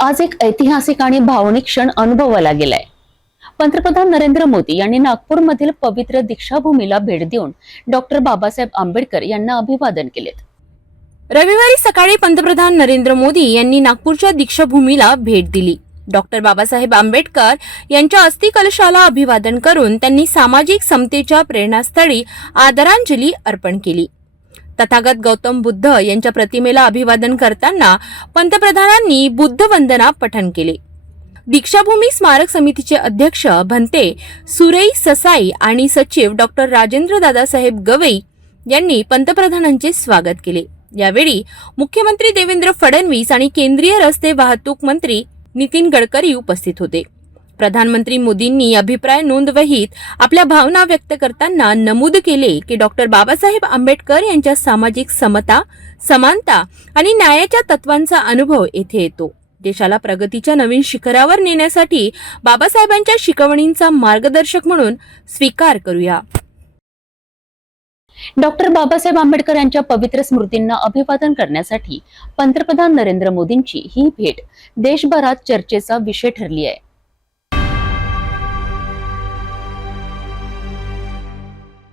आज एक ऐतिहासिक आणि भावनिक क्षण अनुभवाला गेलाय। पंतप्रधान नरेंद्र मोदी यांनी नागपूरमधील पवित्र दीक्षाभूमीला भेट देऊन डॉक्टर बाबासाहेब आंबेडकर यांना अभिवादन केले। रविवारी सकाळी पंतप्रधान नरेंद्र मोदी यांनी नागपूरच्या दीक्षाभूमीला भेट दिली। डॉक्टर बाबासाहेब आंबेडकर यांच्या अस्थिकलशाला अभिवादन करून त्यांनी सामाजिक समतेच्या प्रेरणास्थळी आदरांजली अर्पण केली। तथागत गौतम बुद्ध यांच्या प्रतिमेला अभिवादन करताना पंतप्रधानांनी बुद्ध वंदना पठण केले। दीक्षाभूमी स्मारक समितीचे अध्यक्ष भंते सुरेई ससाई आणि सचिव डॉक्टर राजेंद्र दादासाहेब गवई यांनी पंतप्रधानांचे स्वागत केले। यावेळी मुख्यमंत्री देवेंद्र फडणवीस आणि केंद्रीय रस्ते वाहतूक मंत्री नितीन गडकरी उपस्थित होते। प्रधानमंत्री मोदींनी अभिप्राय नोंदवहीत आपल्या भावना व्यक्त करताना नमूद केले की डॉक्टर बाबासाहेब आंबेडकर यांच्या सामाजिक समता, समानता आणि न्यायाच्या तत्वांचा अनुभव येथे येतो। देशाला प्रगतीच्या नवीन शिखरावर नेण्यासाठी बाबासाहेबांच्या शिकवणींचा मार्गदर्शक म्हणून स्वीकार करूया। डॉक्टर बाबासाहेब आंबेडकर यांच्या पवित्र स्मृतींना अभिवादन करण्यासाठी पंतप्रधान नरेंद्र मोदींची ही भेट देशभरात चर्चेचा विषय ठरली आहे।